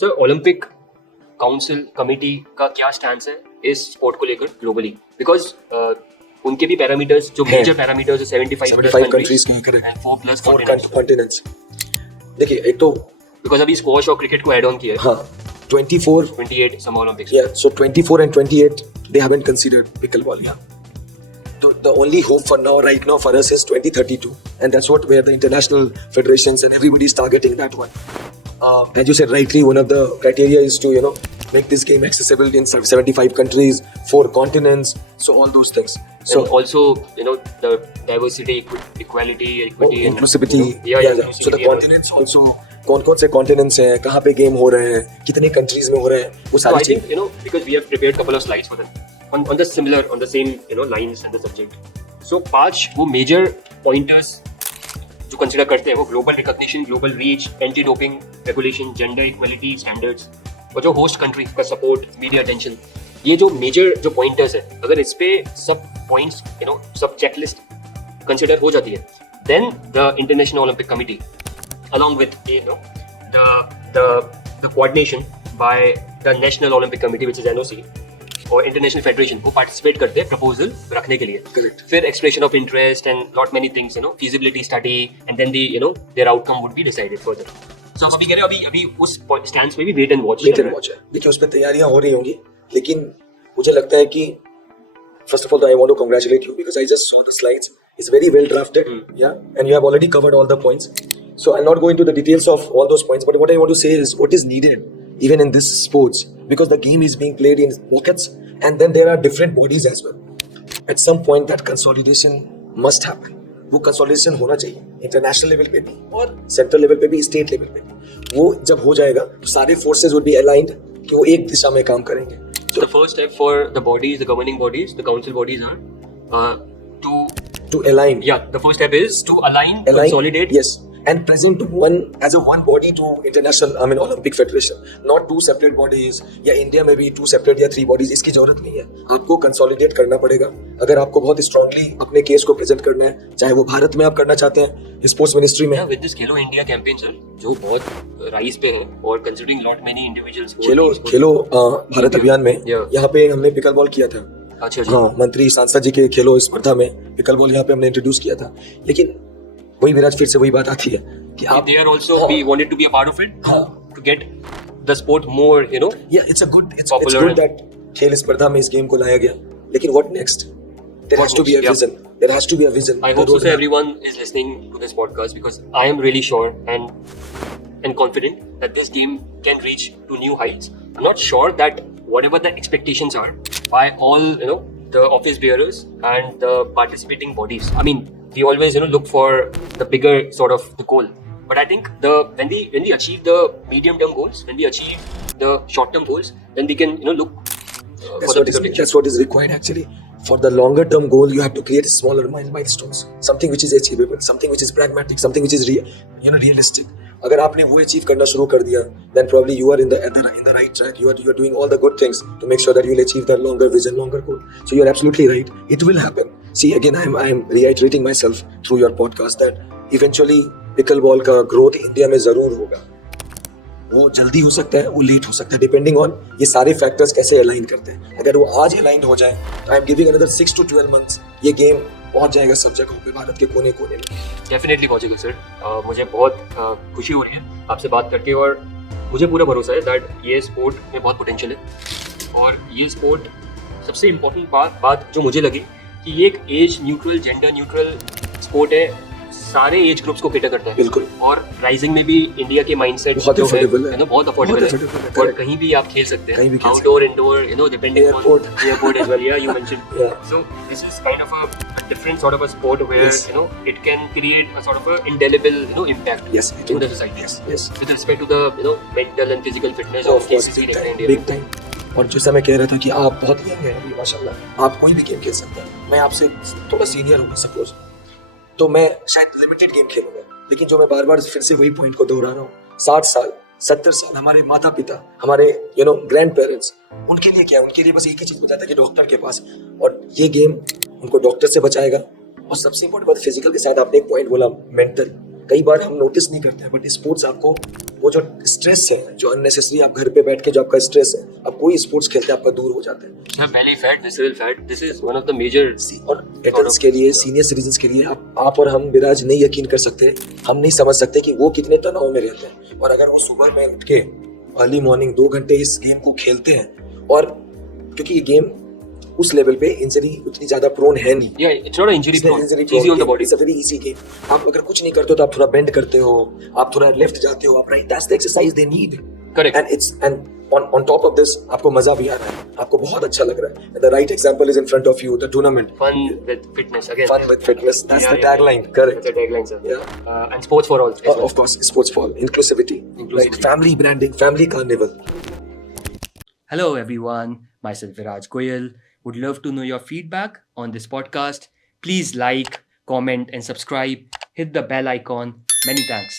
Sir Olympic council committee का क्या स्टैंड है इस स्पोर्ट को लेकर ग्लोबली? बिकॉज उनके भी पैरामीटर्स जो मेजर पैरामीटर्स 75 कंट्रीज की करेक्ट 4 प्लस कॉन्टिनेंट्स। देखिए एक तो बिकॉज अभी स्क्वॉश और क्रिकेट को ऐड ऑन किया है। हाँ 24 28 समर ओलंपिक्स। yeah so 24 and 28 they haven't considered pickleball. The only hope for now right now for us is 2032 and that's what where the international federations and everybody is targeting that one. As you said rightly, one of the criteria is to make this game accessible in 75 countries, 4 continents, so all those things. So and also the diversity, equality, equity, and inclusivity. Yeah. So the continents also, कौन से continents हैं, कहाँ पे game हो रहे हैं, कितने countries में हो रहे हैं, वो सारी चीजें. I think because we have prepared couple of slides for them on the same lines and the subject. So 5 वो major pointers जो कंसिडर करते हैं वो global recognition, global reach, anti doping regulation, gender equality standards और जो host country का support, media attention, ये जो मेजर जो पॉइंटर्स है, अगर इस पे सब पॉइंट्स सब चेकलिस्ट कंसिडर हो जाती है, then the International Olympic Committee along with the coordination by the National Olympic Committee which is NOC और इंटरनेशनल फेडरेशन वो पार्टिसिपेट करते हैं प्रपोजल रखने के लिए. Correct. फिर expression of interest and lot many things feasibility study and then their outcome would be decided further. So अभी कह रहे हैं अभी उस स्टैंड पे भी वेट एंड वॉच है. देखिए उस पे तैयारियां हो रही होंगी, लेकिन मुझे लगता है कि first of all I want to congratulate you because I just saw the slides. It's very well drafted. And you have already covered all the points. So I'll not go into the details of all those points, but what I want to say is what is needed even in this sports, because the game is being played in pockets and then there are different bodies as well. At some point that consolidation must happen. वो consolidation होना चाहिए international level पे भी और central level पे भी, state level पे भी. वो जब हो जाएगा तो सारे forces would be aligned कि वो एक दिशा में काम करेंगे. So the first step for the bodies, the governing bodies, the council bodies are to align. Yeah, the first step is to align, consolidate. Yes. And present as a one body to international Olympic Federation, not 2 separate bodies या इंडिया में भी 2 separate या 3 bodies. इसकी जरूरत नहीं है. आपको कंसोलिडेट करना पड़ेगा अगर आपको बहुत स्ट्रांगली अपने केस को प्रेजेंट करना है, चाहे वो भारत में आप करना चाहते हैं स्पोर्ट्स मिनिस्ट्री में. With this Khelo India campaign sir जो बहुत राइज पे है और कंसीडरिंग लॉट मेनी इंडिविजुअल्स खेलो भारत अभियान में यहाँ पे हमने पिकलबॉल किया था. अच्छा जी. हाँ, मंत्री सांसद जी के खेलो स्पर्धा में पिकलबॉल यहाँ पे हमने इंट्रोड्यूस किया था. लेकिन वही विराज फिर से वही बात आती है कि आप they are also we wanted to be a part of it to get the sport more it's good that खेल स्पर्धा में इस गेम को लाया गया, लेकिन what next? There has to be a vision. There has to be a vision. I hope so everyone is listening to this podcast because I am really sure and confident that this game can reach to new heights. I'm not sure that whatever the expectations are by all the office bearers and the participating bodies. I mean, we always look for the bigger sort of the goal, but I think when we achieve the medium term goals, when we achieve the short term goals, then we can look that's what is required actually. For the longer term goal you have to create smaller milestones, something which is achievable, something which is pragmatic, something which is realistic. अगर आपने वो अचीव करना शुरू कर दिया, then probably you are in the right track. You are doing all the good things to make sure that you will achieve that longer vision, longer goal. So you are absolutely right. It will happen. See, again, I am reiterating myself through your podcast that eventually pickleball का growth India में जरूर होगा. वो जल्दी हो सकता है, वो लेट हो सकता है, डिपेंडिंग ऑन ये सारे फैक्टर्स कैसे अलाइन करते हैं. अगर वो आज अलाइन हो जाए तो आई एम गिविंग अनदर 6 to 12 months ये गेम पहुंच जाएगा सब जगहों पे, भारत के कोने कोने में. डेफिनेटली पहुंचेगा सर. मुझे बहुत खुशी हो रही है आपसे बात करके और मुझे पूरा भरोसा है दैट ये स्पोर्ट में बहुत पोटेंशियल है और ये स्पोर्ट सबसे इम्पोर्टेंट बात जो मुझे लगी कि ये एक age neutral, gender neutral sport है, सारे एज ग्रुप्स को कैटर करता है. बिल्कुल. और राइजिंग में भी इंडिया के माइंडसेट बहुत अफोर्डेबल है, बहुत अफोर्डेबल है और कहीं भी आप खेल सकते हैं, outdoor, indoor, depending on airport as well. You mentioned. So this is kind of a different sort of a sport where it can create a sort of a indelible impact in the society. Yes. With respect to the mental and physical fitness of KCC in India. Big time. और जैसा मैं कह रहा था कि आप बहुत यंग हैं अभी माशाल्लाह, आप कोई भी गेम खेल सकते हैं. मैं आपसे थोड़ा सीनियर हूँ सपोज, तो मैं शायद लिमिटेड गेम खेलूंगा, लेकिन जो मैं बार बार फिर से वही पॉइंट को दोहरा रहा हूँ, 60 साल 70 साल हमारे माता पिता, हमारे ग्रैंड पेरेंट्स, उनके लिए क्या है? उनके लिए बस एक ही चीज बचाता है कि डॉक्टर के पास, और ये गेम उनको डॉक्टर से बचाएगा. और सबसे इम्पोर्टेंट बात फिजिकल के साथ आपने एक पॉइंट बोला, मेंटल. कई बार हम नोटिस नहीं करते हैं, बट स्पोर्ट्स आपको वो जो स्ट्रेस है, जो अननेसेसरी आप घर पे बैठ के जो आपका स्ट्रेस है, आप कोई स्पोर्ट्स खेलते हैं आपका दूर हो जाता है। Yeah, belly fat, visceral fat. This is one of the major. और एडल्ट्स के लिए, सीनियर सिटीजन्स के लिए आप और हम विराज नहीं यकीन कर सकते, हम नहीं समझ सकते कि वो कितने तनाव में रहते हैं। और अगर वो सुबह में उठ के अर्ली मॉर्निंग 2 घंटे इस गेम को खेलते हैं, और क्योंकि ये गेम उस लेवल पे इंजरी उतनी ज्यादा प्रोन है नहीं। Yeah, it's not an injury prone. It's easy on the body. It's a very easy game. आप अगर कुछ नहीं करते हो तो आप थोड़ा बेंड करते हो, आप थोड़ा लेफ्ट जाते हो, आप right, that's the exercise they need. Correct. And on top of this आपको मजा भी आ रहा है, आपको बहुत अच्छा लग रहा है। The right example is in front of you, the tournament. Fun with fitness again. Fun with fitness. That's Yeah, the tagline. Correct. That's a tagline, sir. Yeah. And sports for all. as well. Of course, sports for all. Inclusivity. Right. Family branding, family carnival. Hello everyone, myself Viraj Goyal. Would love to know your feedback on this podcast. Please like, comment and subscribe. Hit the bell icon. Many thanks.